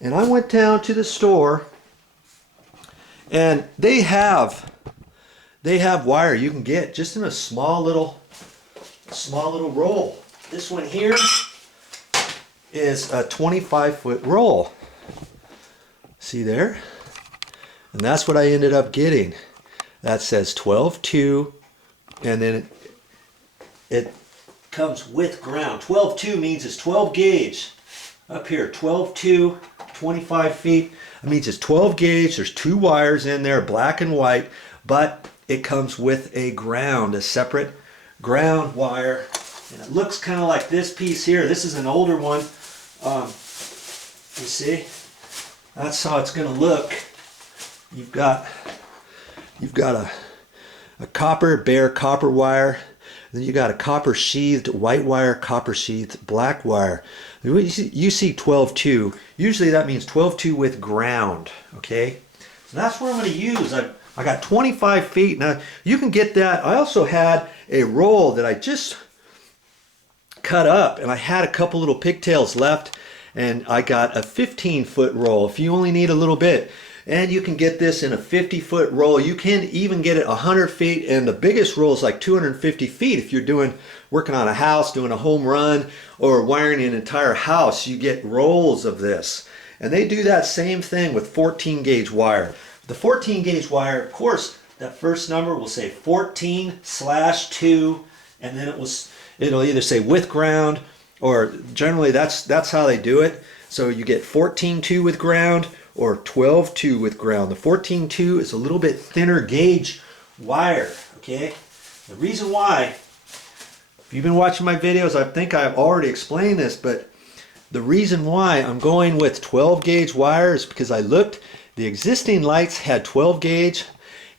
And I went down to the store, and they have wire you can get just in a small little roll. This one here is a 25-foot roll. See there? And that's what I ended up getting. That says 12-2, and then it comes with ground. 12-2 means it's 12 gauge. Up here, 12-2, 25 feet. That means it's 12 gauge. There's 2 wires in there, black and white, but it comes with a ground, a separate ground wire. And it looks kind of like this piece here. This is an older one. You see? That's how it's going to look. You've got a bare copper wire. Then you got a copper sheathed white wire, copper sheathed black wire. You see 12-2. Usually that means 12-2 with ground. Okay, so that's what I'm going to use. I got 25 feet. Now you can get that. I also had a roll that I just cut up, and I had a couple little pigtails left, and I got a 15-foot roll if you only need a little bit. And you can get this in a 50-foot roll. You can even get it 100 feet, and the biggest roll is like 250 feet. If you're working on a house, doing a home run, or wiring an entire house, you get rolls of this. And they do that same thing with 14 gauge wire. The 14 gauge wire, of course, that first number will say 14/2, and then it'll either say with ground, or generally that's how they do it. So you get 14-2 with ground, or 12-2 with ground. The 14-2 is a little bit thinner gauge wire, okay? The reason why, if you've been watching my videos, I think I've already explained this, but the reason why I'm going with 12 gauge wire is because I looked, the existing lights had 12 gauge,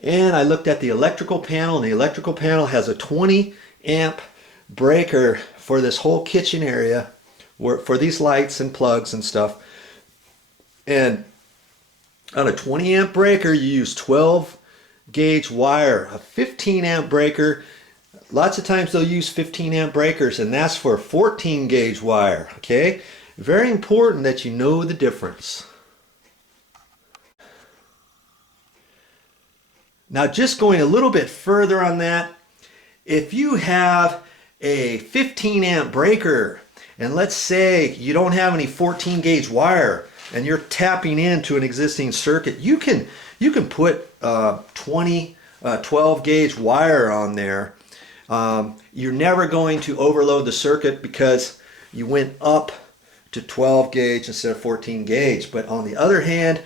and I looked at the electrical panel, and the electrical panel has a 20 amp breaker for this whole kitchen area, for these lights and plugs and stuff. And on a 20 amp breaker, you use 12 gauge wire. A 15 amp breaker, lots of times they'll use 15 amp breakers, and that's for 14 gauge wire. Okay, very important that you know the difference. Now, just going a little bit further on that, if you have a 15 amp breaker, and let's say you don't have any 14 gauge wire, and you're tapping into an existing circuit, you can put 12 gauge wire on there. You're never going to overload the circuit because you went up to 12 gauge instead of 14 gauge. But on the other hand,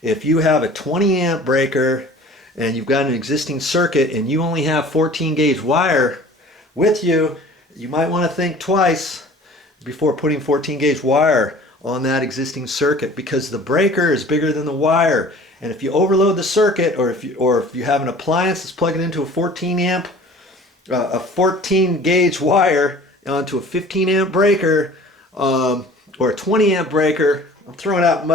if you have a 20 amp breaker and you've got an existing circuit and you only have 14 gauge wire with you, you might want to think twice before putting 14 gauge wire on that existing circuit, because the breaker is bigger than the wire, and if you overload the circuit, or if you have an appliance that's plugging into a 14 gauge wire onto a 15 amp breaker, or a 20 amp breaker, I'm throwing out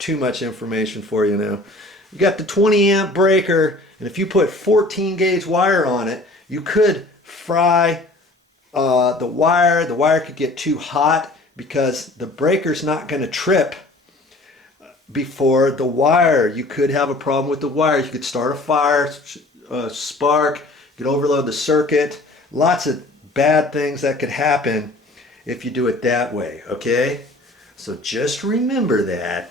too much information for you now. You got the 20 amp breaker, and if you put 14 gauge wire on it, you could fry the wire. The wire could get too hot, because the breaker's not going to trip before the wire. You could have a problem with the wire. You could start a fire, spark, you could overload the circuit. Lots of bad things that could happen if you do it that way, okay? So just remember that.